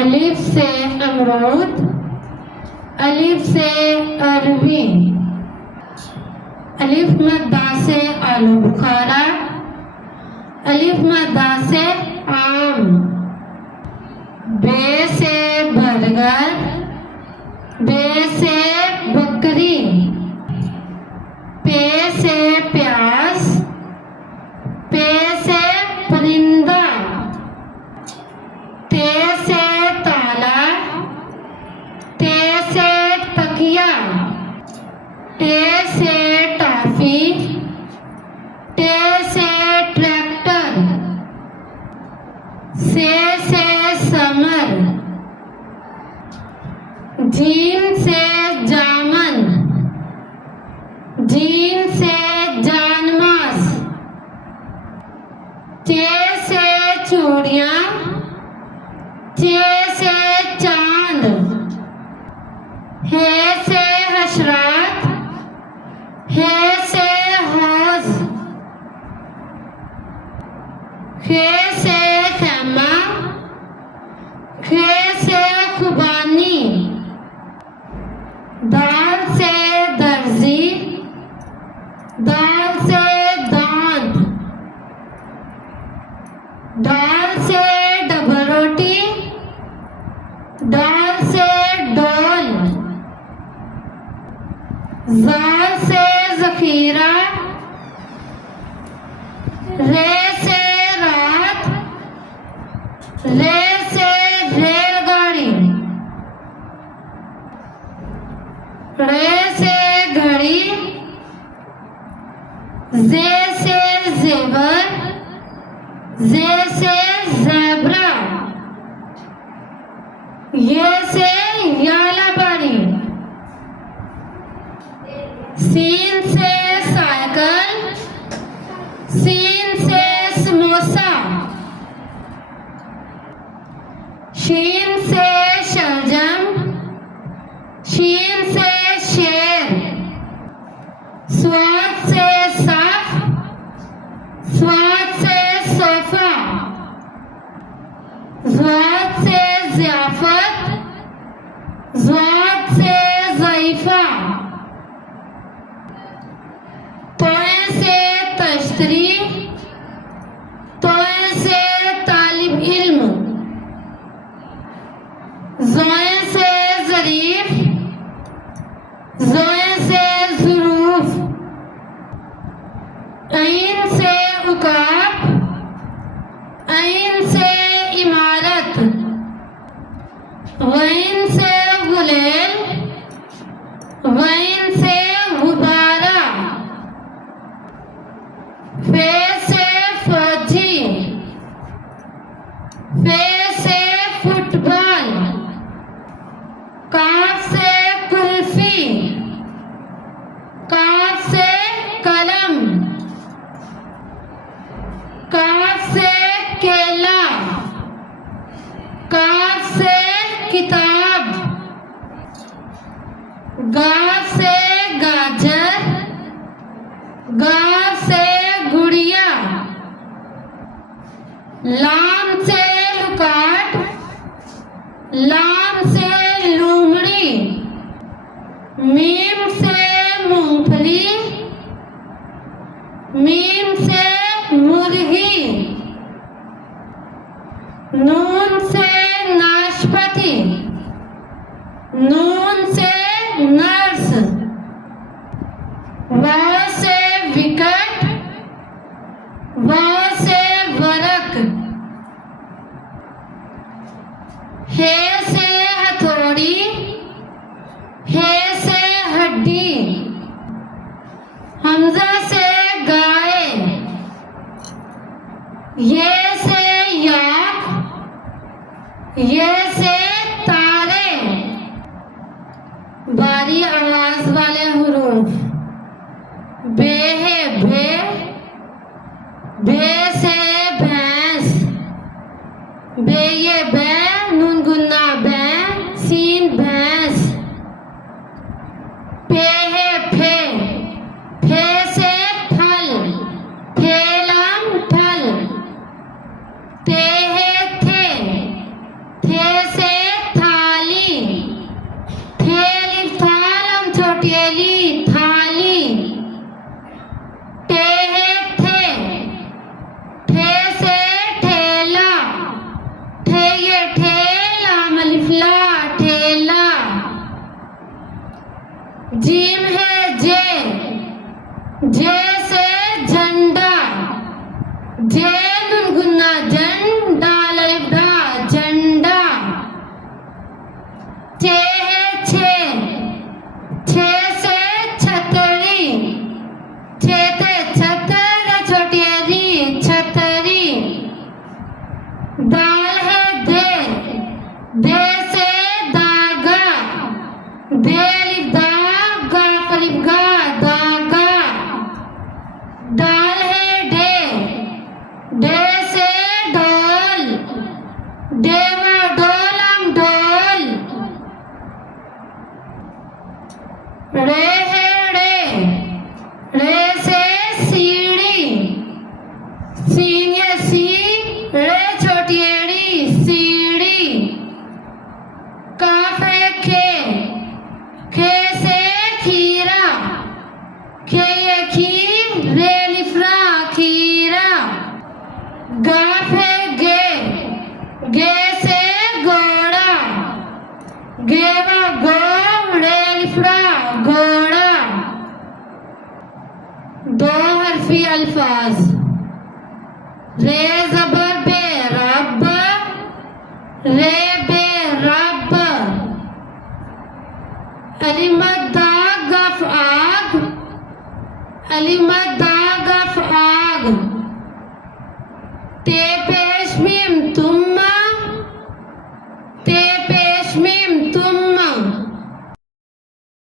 अलिफ से अमरूद, अलिफ से अरवी, अलिफ मद्दा से आलू बुखारा, अलिफ मद्दा से आम, बे से बरगद, बे से बकरी, पे से प्यास, पे से परिंदा, ते से ताला, ते से तकिया, टे से टॉफी, टे से ट्रैक्टर, से समर, जीन से जामन, जीन से जानमास, चे से चूड़ियाँ, चे से चांद, हे से हशरात, हे से हौज, खे से खैमा, खे से खुबानी, दाल से दर्जी, दाल से दांत, दाल से डबल रोटी, दाल से डोल, जाल से जखीरा, रे से रात, रे से रेलगाड़ी, रे से घड़ी, जे से जेवर, जे से ज़ेब्रा, ये से यालाबारी, सीन से साइकिल, सीन से समोसा, शीन से शलजम, शीन से शेर, स्वाद से साफ, स्वाद से सोफा, ज़्वाद से ज़ियाफ़त, ज़्वाद से ज़ईफ़ा, तोए से तश्तरी, तोए से तालिब इल्म, ज़ोए से ज़रीफ, ज़ोए से ज़ुरूफ, ऐन से उकाब, ऐन से इमारत, गैन से गुलेल, गैन से गुब्बारा, फे से फौजी, फे से फुटबॉल, काफ से कुल्फी, काफ से कलम, काफ से केला, काफ से किताब, गाफ से गाजर, गाफ से गुड़िया, लाम से लुकाट, लाम से लूमड़ी, मीम से मूंगफली, मीम से मुर्गी, नून से नाशपाती, नून से नर्स, वाव से विकेट, वाव से वरक, हे से हथौड़ी, हे से हड्डी, हमजा से गाय, ये से याक, ये से तारे, बारी आवाज वाले हुरूफ, बे है बे, बे से भैंस, बे ये बे, नून गुन्ना बे, सीन भैंस, पे है फे, फे से फल, फेलम फल, ते है थे से जीम है जे, जे से झंडा, जे नुन गुन्ना जन, दाल अलिफ दा झंडा। चे है छे, छे से छतरी, छे ते छतर छोटी री छतरी। दाल है दे, दे से दागा, दे अलिफ दा गा अलिफ गा दागा। दाल है डे, डे से ढोल, डे मा ढोलम ढोल। रे है रे, रे से सीढ़ी, सीन या सी, रे छोटी एड़ी सीढ़ी। काफ है खे, खे से खीरा, खे ये खीर, रे लिफ्रा खीरा। गाफ है गे, गे से घोड़ा, गे वा गो, रे लिफ्रा घोड़ा। दो हरफी अल्फाज, रे ज़बर बे रब, रे बे रब। अलिमत दा गफ आग, अलिमत दा गफ आग। ते पेश मीम तुम्मा, ते पेश मीम तुम